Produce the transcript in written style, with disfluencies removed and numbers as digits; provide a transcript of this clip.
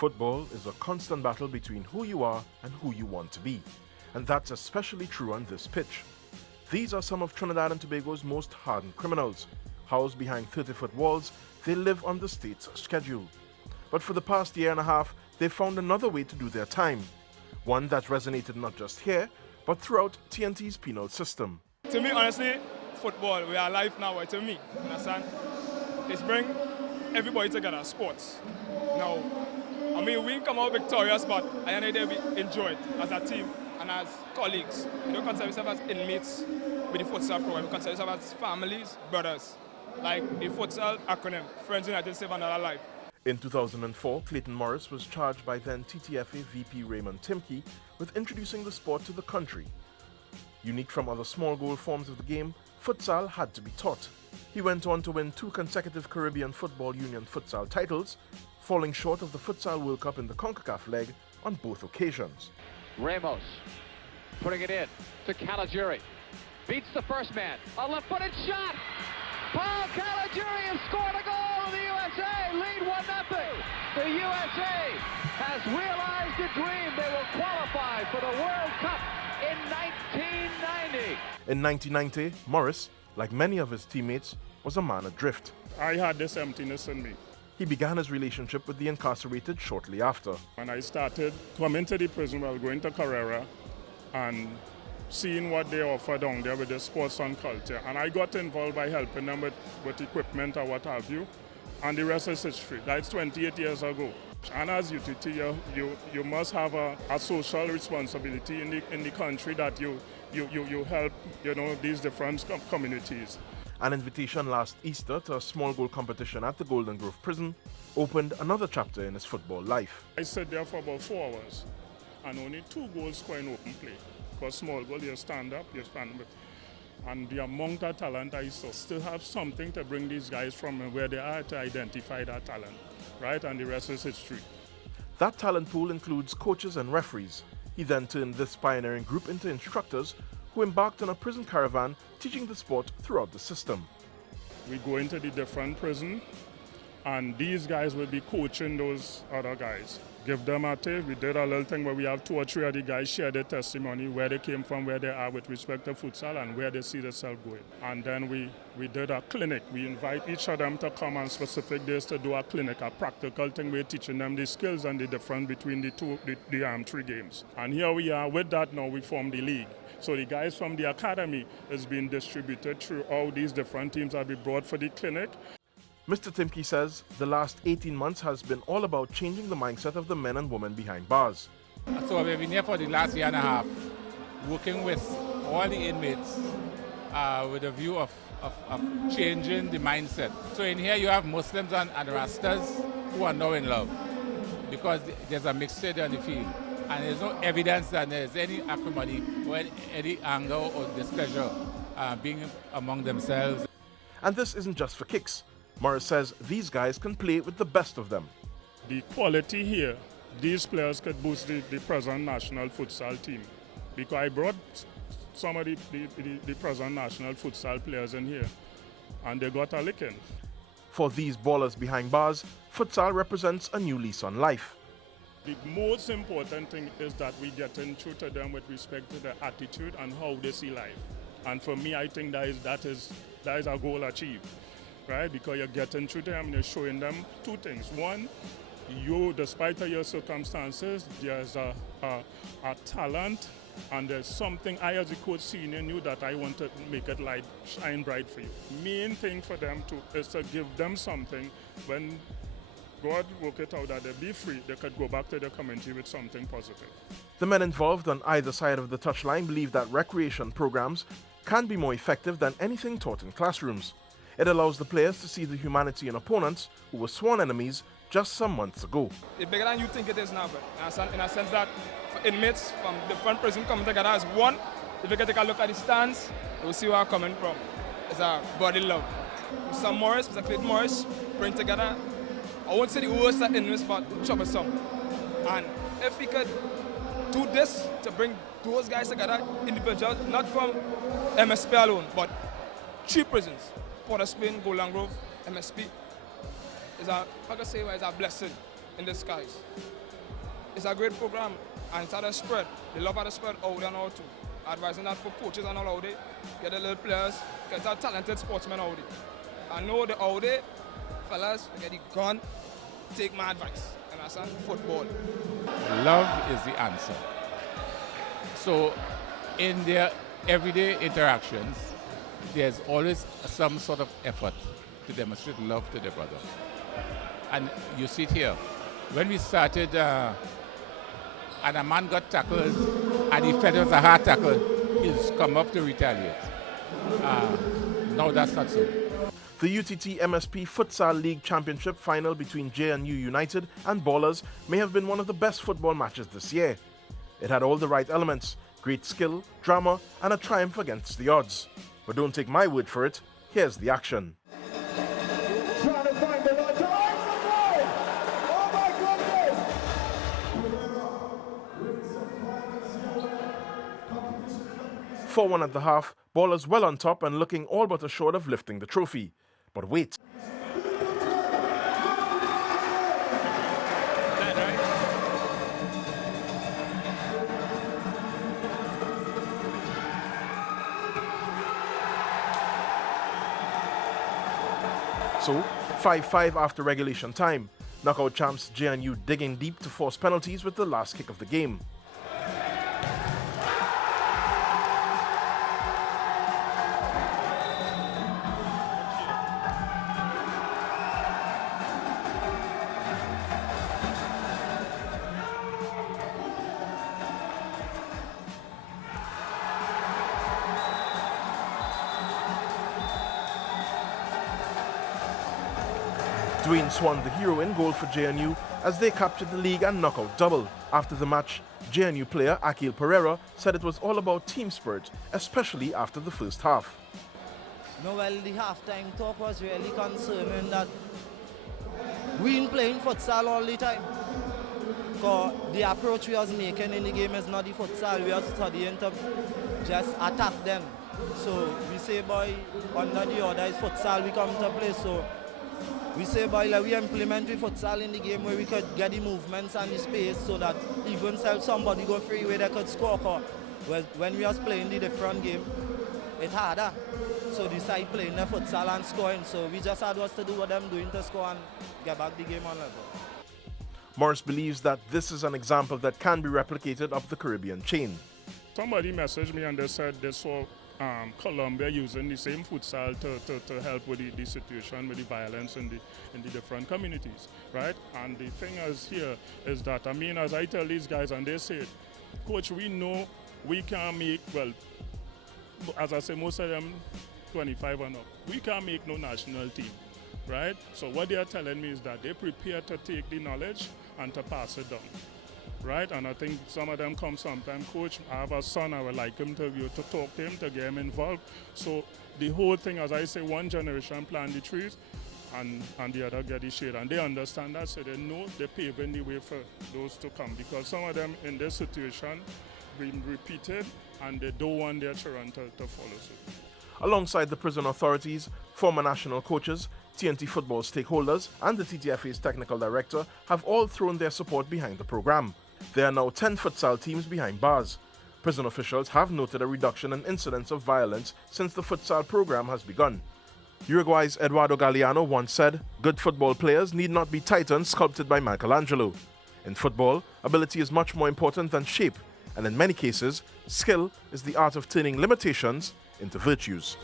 Football is a constant battle between who you are and who you want to be, and that's especially true on this pitch. These are some of Trinidad and Tobago's most hardened criminals. Housed behind 30-foot walls, they live on the state's schedule. But for the past year and a half, they've found another way to do their time. One that resonated not just here, but throughout TNT's penal system. To me, honestly, football, we are alive now, to me, understand? It's bring everybody together, sports. Now, I mean, we come out victorious, but at the end of the day, we enjoy it as a team and as colleagues. We don't consider ourselves as inmates with the futsal program. We consider ourselves as families, brothers. Like the futsal acronym, Friends United Save Another Life. In 2004, Clayton Morris was charged by then TTFA VP Raymond Timke with introducing the sport to the country. Unique from other small goal forms of the game, futsal had to be taught. He went on to win 2 consecutive Caribbean Football Union futsal titles, falling short of the Futsal World Cup in the CONCACAF leg on both occasions. Ramos putting it in to Caligiuri. Beats the first man. A left-footed shot. Paul Caligiuri has scored a goal. The USA lead 1-0. The USA has realized a dream. They will qualify for the World Cup in 1990. In 1990, Morris, like many of his teammates, was a man adrift. I had this emptiness in me. He began his relationship with the incarcerated shortly after. When I started coming to the prison while going to Carrera and seeing what they offer down there with the sports and culture, and I got involved by helping them with equipment or what have you, and the rest is history. That's 28 years ago. And as UTT, you must have a social responsibility in the country that you help, these different communities. An invitation last Easter to a small goal competition at the Golden Grove prison opened another chapter in his football life. I sat there for about 4 hours and only 2 goals scored in open play. Because small goal, you stand up, and the amount of talent I saw, still have something to bring these guys from where they are to identify that talent, right? And the rest is history. That talent pool includes coaches and referees. He then turned this pioneering group into instructors who embarked on a prison caravan teaching the sport throughout the system. We go into the different prison, and these guys will be coaching those other guys. Give them a tip. We did a little thing where we have 2 or 3 of the guys share their testimony, where they came from, where they are with respect to futsal, and where they see themselves going. And then we did a clinic. We invite each of them to come on specific days to do a clinic, a practical thing. We're teaching them the skills and the difference between the 3 games. And here we are. With that now, we form the league. So the guys from the academy is being distributed through all these different teams that we brought for the clinic. Mr. Timke says the last 18 months has been all about changing the mindset of the men and women behind bars. So we've been here for the last year and a half, working with all the inmates with a view of changing the mindset. So in here you have Muslims and Rastas who are now in love because there's a mixture on the field. And there's no evidence that there's any acrimony or any anger or displeasure being among themselves. And this isn't just for kicks. Morris says these guys can play with the best of them. The quality here, these players could boost the present national futsal team. Because I brought some of the present national futsal players in here, and they got a licking. For these ballers behind bars, futsal represents a new lease on life. The most important thing is that we get through to them with respect to their attitude and how they see life. And for me, I think that is a goal achieved, right? Because you're getting through to them and you're showing them 2 things. One, you, despite your circumstances, there's a talent and there's something I as a coach seen in you that I want to make it light, shine bright for you. Main thing for them is to give them something when God work it out that they be free, they could go back to their community with something positive. The men involved on either side of the touchline believe that recreation programs can be more effective than anything taught in classrooms. It allows the players to see the humanity in opponents who were sworn enemies just some months ago. It's bigger than you think it is now, but in a sense that for inmates from different prisons coming together as one, if you can take a look at the stands, you'll see where I'm coming from. It's a body love. Mr. Morris, Mr. Clayton Morris, bring together, I won't say the worst inmates, but troublesome. And if we could do this to bring those guys together, individuals, not from MSP alone, but 3 prisons, Port of Spain, Golden Grove, MSP, it's a blessing in disguise. It's a great program, and it's at a spread. The love at the spread out and out too. Advising that for coaches and all out there, get the little players, get the talented sportsmen out there. I know the out there, fellas, get the gun, take my advice. And that's football. Love is the answer. So in their everyday interactions, there's always some sort of effort to demonstrate love to their brother. And you see it here. When we started, and a man got tackled, and he felt it was a hard tackle, he's come up to retaliate. No, that's not so. The UTT MSP Futsal League Championship final between JNU United and Ballers may have been one of the best football matches this year. It had all the right elements, great skill, drama, and a triumph against the odds. But don't take my word for it, here's the action. Trying to find the line. Oh my goodness! 4-1 at the half, Ballers well on top and looking all but assured of lifting the trophy. But wait. So, 5-5 after regulation time. Knockout champs JNU digging deep to force penalties with the last kick of the game. Dwayne Swan, the hero, in goal for JNU as they captured the league and knockout double. After the match, JNU player Akil Pereira said it was all about team spirit, especially after the first half. No, well, the halftime talk was really concerning that we ain't playing futsal all the time. Because the approach we was making in the game is not the futsal, we are studying to just attack them. So we say, boy, under the order is futsal we come to play. So we say, boy, like we implement the futsal in the game where we could get the movements and the space so that even if somebody go free where they could score. When we was playing the different game, it's harder. So they started playing the futsal and scoring. So we just had us to do what them doing to score and get back the game on level. Morris believes that this is an example that can be replicated up the Caribbean chain. Somebody messaged me and they said they saw Colombia using the same futsal to help with the situation, with the violence in the different communities, right? And the thing is here is that, I mean, as I tell these guys and they say, Coach, we know we can't make, well, as I say, most of them 25 and up, we can't make no national team, right? So what they are telling me is that they prepare to take the knowledge and to pass it down. Right, and I think some of them come sometime, Coach, I have a son, I would like him to talk to him, to get him involved. So the whole thing, as I say, one generation plant the trees and the other get the shade. And they understand that, so they know they're paving the way for those to come. Because some of them in this situation been repeated and they don't want their children to follow suit. Alongside the prison authorities, former national coaches, TNT football stakeholders and the TTFA's technical director have all thrown their support behind the program. There are now 10 futsal teams behind bars. Prison officials have noted a reduction in incidents of violence since the futsal program has begun. Uruguay's Eduardo Galeano once said, "Good football players need not be titans sculpted by Michelangelo. In football, ability is much more important than shape, and in many cases, skill is the art of turning limitations into virtues."